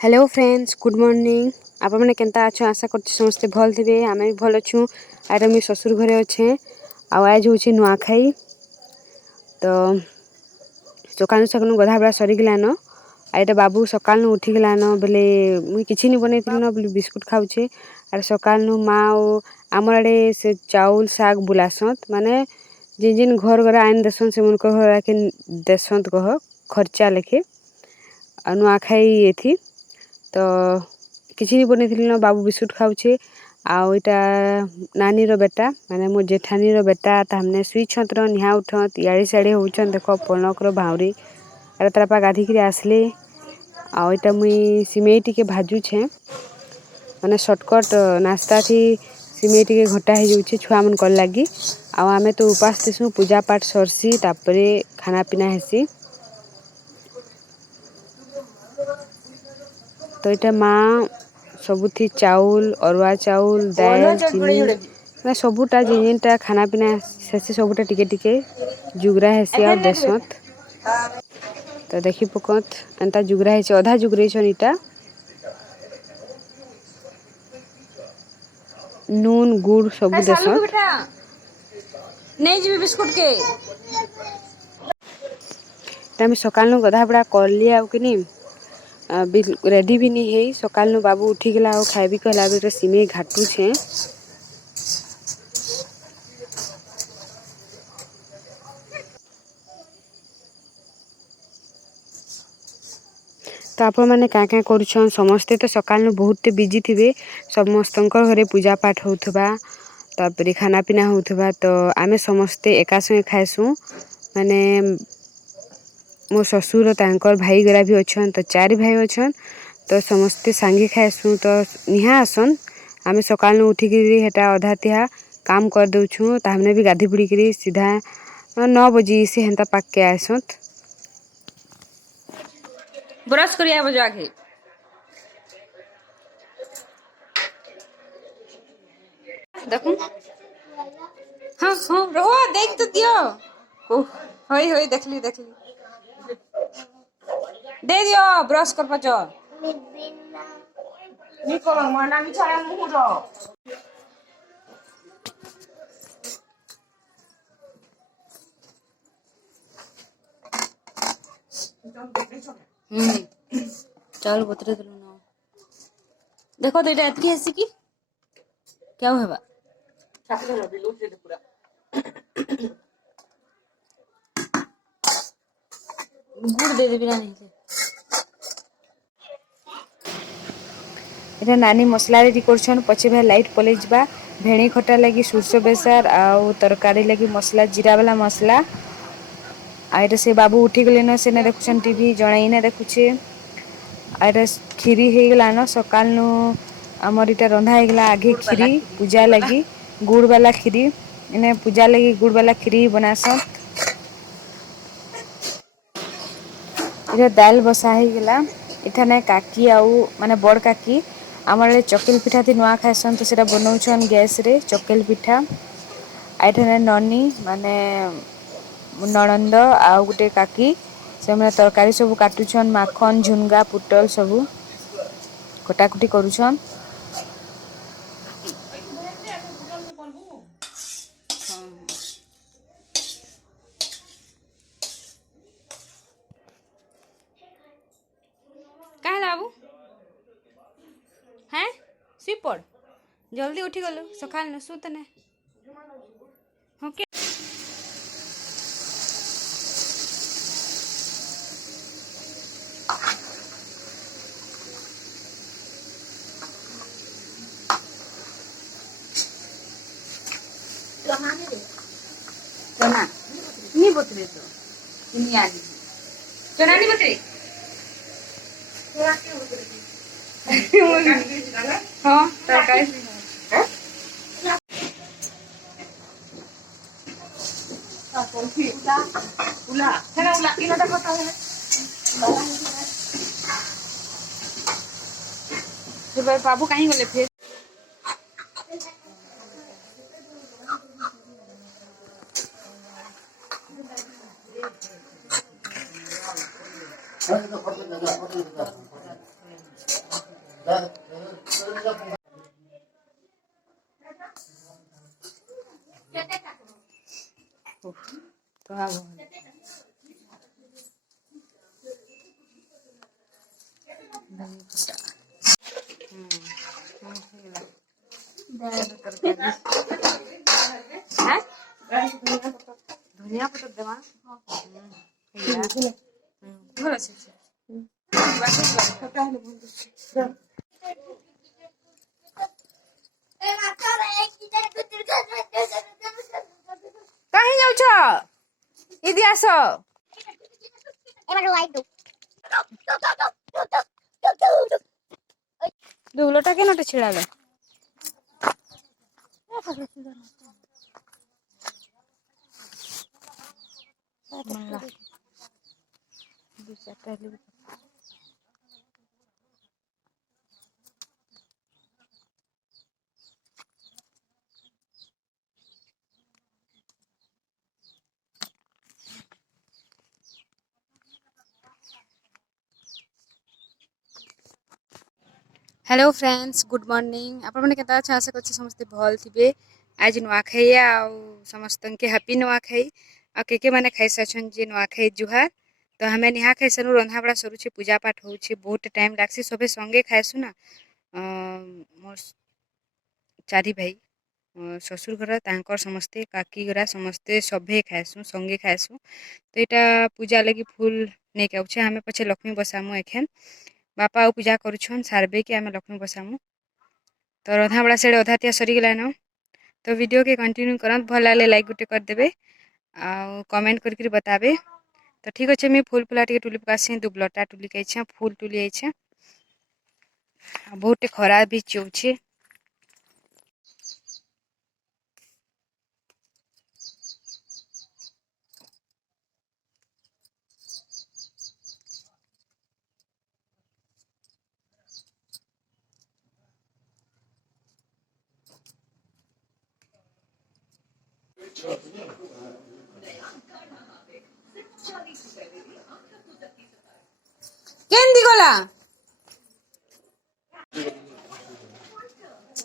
Hello friends, good morning. आप मैंने Kenta अच्छे आशा कर समस्ते भल थे। आम भी भल अच्छू। आर मुझे ससुर घरे अच्छे। आज हूँ नुआखाई। तो सकाल सकाल गधा बड़ा सरीगलान। आईटा बाबू सकाल उठिगलान बेले मुई किसी नहीं बनई न बोले बिस्कुट खाऊे। आर सकाल माँ और आमर आड़े से चाउल साग बुलासत माने जिन जिन घर घर आइन देसन से मुनक घर के देसंत कह खर्चा लेखे नुआखाई ये थी। तो किसी नहीं बनई न बाबू बिस्कुट खाऊे। आईटा नानी रो बेटा माने मो जेठानी रो बेटा तामने सुई छतर निहा उठत इयाड़े सियाड़े होचन। देख पणक रो भाउरी अरे तारपा गाधिक आसले। आईटा मुई सिमेई टिके भाजुछे माने शॉर्टकट नाश्ता थी। सिमेई टिके घटा हो जाऊे छुआ मन कर लगी। आमे तो उपास थिसु पूजा पाठ सरसी तापरे खाना पीना हेसी। तो यहाँ माँ सबुथी चाउल अरुआ चाउल दाल चीनी मैं सबूटा जिनटा खाना पीना हेसी सबूटा टिके टिके जुगरा हेसी आ देसत। तो देखी पकत एंता जुगरा हेसी अधा जुगरेछन। इटा नून गुड़ सब देसत। नहीं जी बिस्कुट के तमें सकाल गधा बड़ा करली आउ कि रेडी भी नहीं है। सकाल बाबू उठीगला और खाए भी कहला सिमेई घाटुछे। तो आपण मैंने क्या क्या करुछन समस्ते तो सकाल बहुत बिजी थे। समस्त घरे पूजा पाठ होथबा तापरे खाना पीना होथबा। तो आमे समस्ते एका संगे खाएसु माने मो ससुर तांकर भाई गरा भी अच्छन। तो 4 भाई अच्छन। तो समस्ते सांगे खाएसु तो निहा आसन। आमे सकाल उठिक हेटा अधा तिहा काम कर दउछु। ताहमने भी गाधी बुड़ी करी सीधा 9 बजे से हेंता पाक के आसत। ब्रश करिया बजा के देखूं। हाँ हाँ रहो देख तो दियो। होई होई देखली दे दियो ब्रश कर पचो निको मना नि छाया मुह रो चावल बतरे दलो ना। देखो तो एटकी हेसी की क्या होबा गुड़ दे देबी ना नहीं एटा नानी मसला रेडी करछन। पछे भाई लाइट पले जबा भेणी खटा लगी सुरसो बेसार आउ तरकारी लगी मसला जीरा वाला मसला। आइटा से बाबू उठी गले न से न देखुछन टीवी जणाई न देखुछे। आइटा खीरी हे गला न सकाल नु हमर इटा रंधा हे गला आगे खीरी पूजा लगी गुड़ वाला खीरी इने पूजा लगी गुड़ वाला खीरी बनासन। इधर दाल बसा ही गला इठा ने काकी आउ माने बड़ काकी आमर चकिल पिठा थी नुआ खाइसन। तो सेटा बनौछन गैस रे चकिल पिठा। आइठने ननी माने ननंद आउ गुटे काकी से मैंने तरकारी सब काटुछन माखन झुनगा पुटल सब कटाकुटी करुछन। कहाँ बाबू हैं सुई पड़ जल्दी उठी गलु सकाल न सुत ने ओके। चना नहीं बतरे तो नहीं आ गई चना नहीं बतरे हाँ तरकारी बाबू कहीं गले फिर तो हाँ धनिया पत्र देवा भल अच्छे कहीं जाउछ इदी आस दुलटा के नटे छिड़ाले हेलो फ्रेंड्स गुड मॉर्निंग आपण मैंने केता अच्छा आशा करछि समस्त भल थिबे आज नुआखाई आ समस्त के हैप्पी नुआखाई आ के माने खाइ सछन जे नुआखाई जुहार तो हमें निहा खाइ सनु रंधा बड़ा सरू छे पूजा पाठ होउछे बहुत टाइम लागसी सबे संगे खाइसु ना मोर चारि भाई ससुर घर तांकर समस्ते काकी गरा समस्ते सभे खाइसु संगे खाइसु तो एटा पूजा लगी फूल नै के हमें पछे लक्ष्मी बसामु एखन बापा पूजा करुछन सारबे के आमे लक्ष्मी बसामु तो रधा बड़ा से अधा तिया सरी गलान तो वीडियो के कंटिन्यू करन भल लागले लाइक गुटे कर देबे आ कमेंट करके बताबे तो ठीक अच्छे मैं फूल फुला टुली पकासी दुबलटा टुली के फूल टुली आइछे बहुत खरा भी चौछे केंदी गला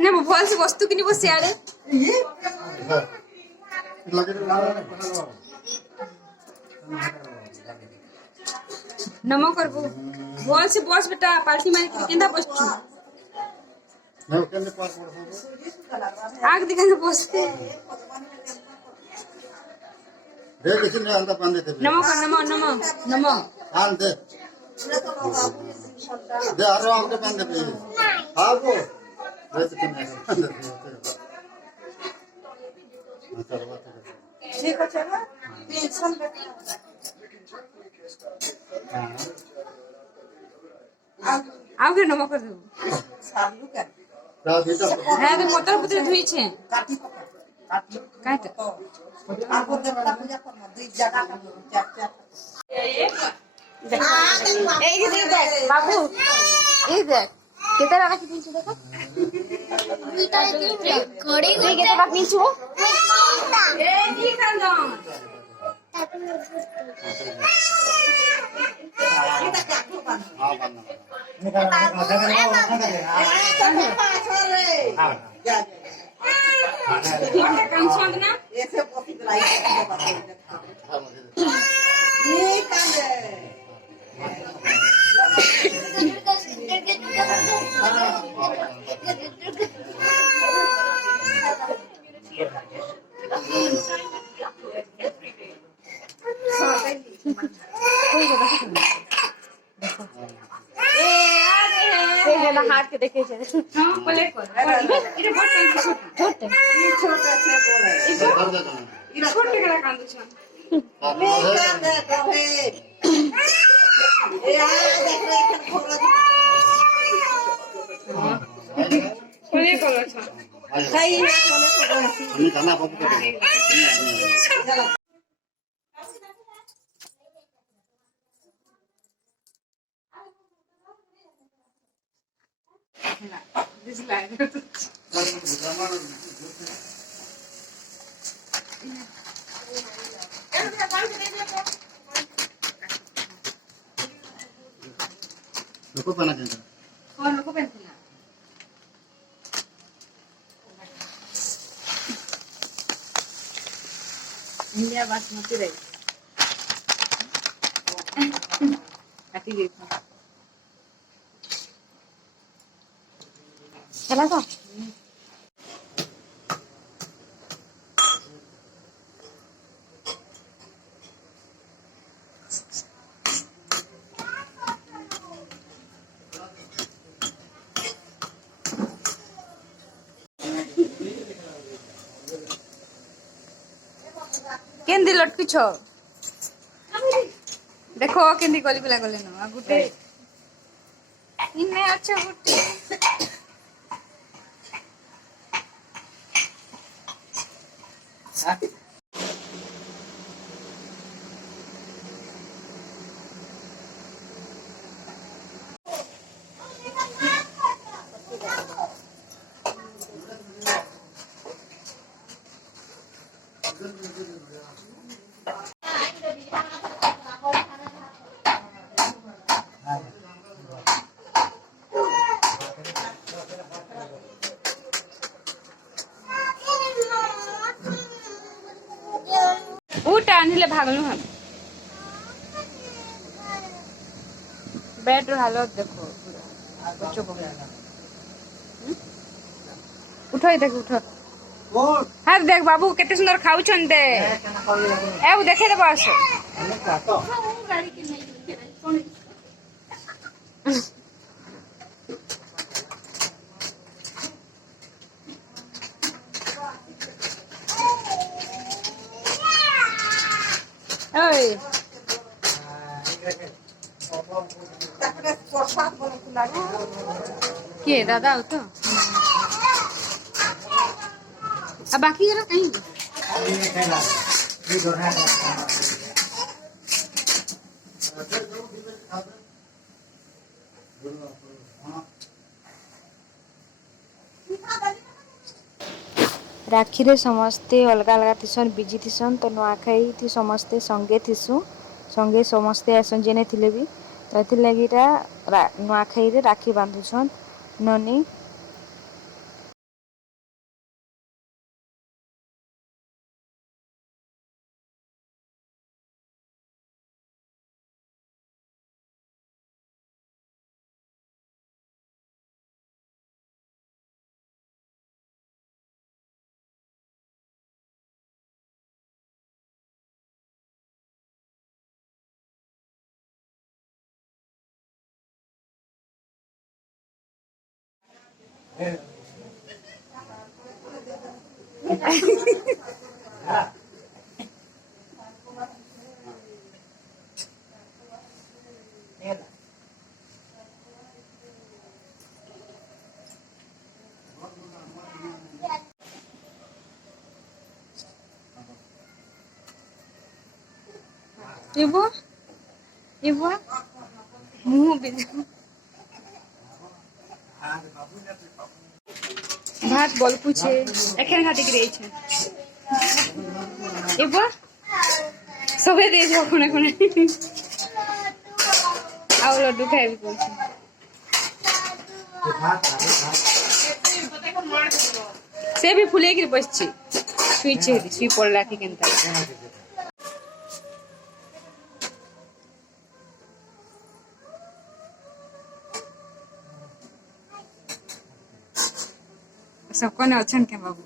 ने भल से वस्तु किनी बस सियाड़े नमो करबो भल से बस बेटा पाल्टी मार के केंदा बसछु आग दिखाने बसते दे देखिन रे अंदा पांदे दे नमो कर नमो नमो नमो आन दे दे आरो अंदे पांदे दे हां वो दे देखिन रे पांदे दे ठीक है ना टेंशन आउ के नमो कर दो सालू का दा बेटा है तो मोटर पुत्र धुई छे काटी काट आपको देवता पूजा करना दुई जगह का चार ए देख बाबू ए देख केते राखा कि पिंचू देखो घड़ी केते बाक पिंचू ए नी कर दो हां ना ऐसे पॉकेट लाई ये काले हाथ के देखे छे हां प्ले कर इरे बहुत छोटे ये छोटा से बोले इरे छोटे करा कांदू छ ले कांदे कहे ए आ देख रे एखन खोरा प्ले कर छ सही है बोले तो हम खाना बाबू चलो this line नको पाना देना कौन नको पेंसिल इंडिया बासमती राइस काटी देखो चला तो केंदी लटकी छ देखो केंदी गली पिला गले न गुटे इन्ने अच्छा गुटे उठ आनिले भागलू हम बेड हालत देखो पूरा बच्चों को उठो देख उठो हाँ देख बाबू केते सुंदर खाऊ छनते ए वो देखे देबो आसो ओए के दादा हो तो अब बाकी जरा कहीं राखी रे समस्ते अलग अलग थिसन बिजी थिसन तो नुआखाई थी समस्ते संगे थिसु संगे समस्ते आसन जेने थिले भी तो लगिरा नुआखाई रे राखी बांधुछन ननी इबो इबो मुंह बिजू भात बोल पूछे एखन खाती के रही छे इबो सबे दे जो कोने कोने आउ लड्डू खाइबी पूछे से भी फुले गिर बसछि सुई पड़ला कि केनता सब कोने अछन के बाबू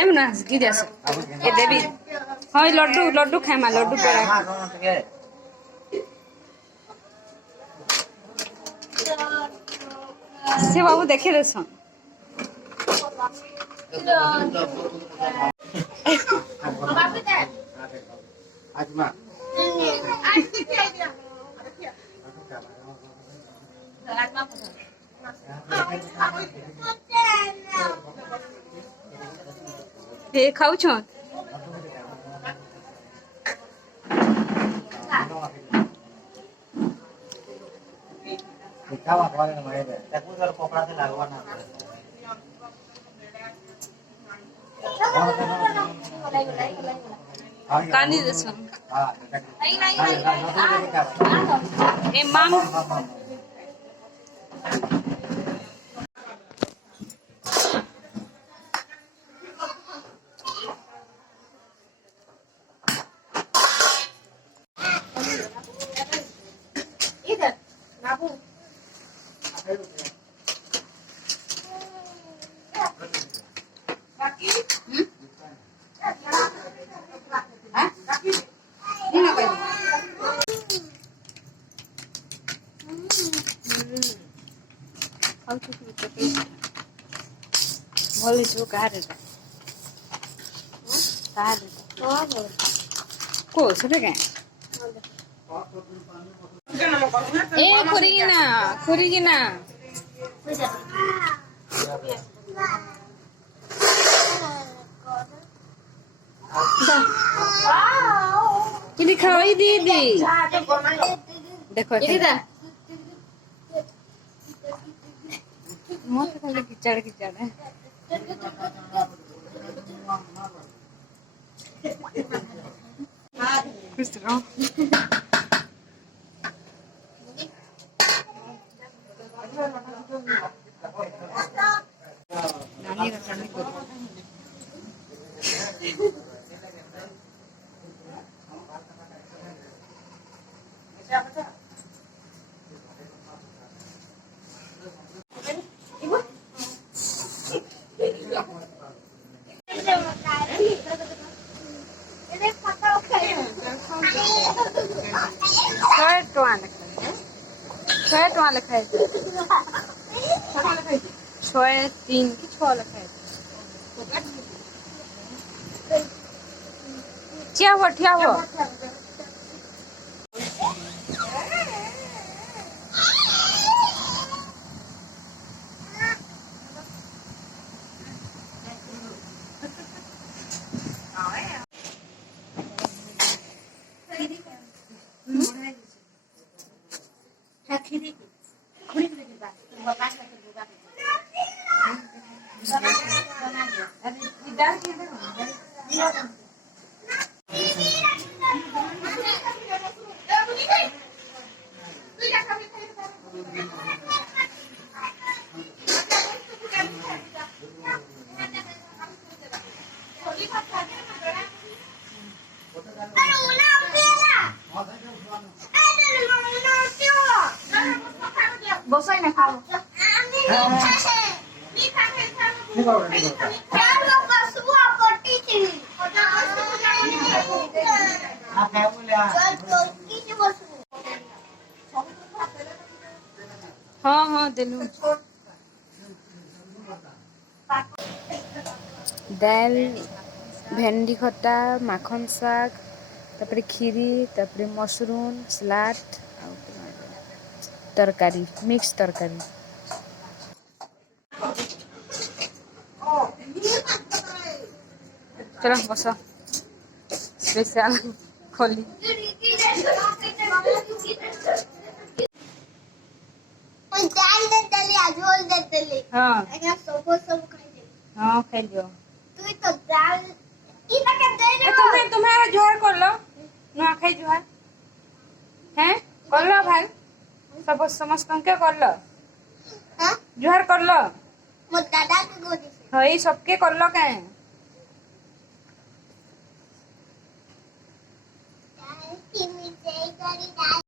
एमना गिर आस ए देवी हां लड्डू लड्डू खाइमा लड्डू पेड़ा से बाबू देखे देसन आजमा हे खाऊछन Ikaw ako na naman ito. Tapo sa kopra sa lagawa na. कानी देसन Ah, ए मांग इधर बाबू बोले जो कहा देता कहा देता को सब क्या ए खुरीगिना किनी खाओ दीदी देखो इधर मत खाली किचड़ है कुछ तो नानी का करने को छः टुआ लिखाई छः तीन की छः लिखाई ठिया हो बसाई में खाओ हाँ हाँ दिलू दाल भेंडी खट्टा माखन साग तापरे खीरी तापरे मशरूम सलाद तरकारी मिक्स तरकारी चलो बस स्पेशल खोली हाँ हाँ खाई लियो तुम्हें जोहर कर लो नुआ खाई जोहर हैं कर लो भाई सब समस्त के कर लो जोहर कर लो दादा के गोदी से हई सबके कर लो क्या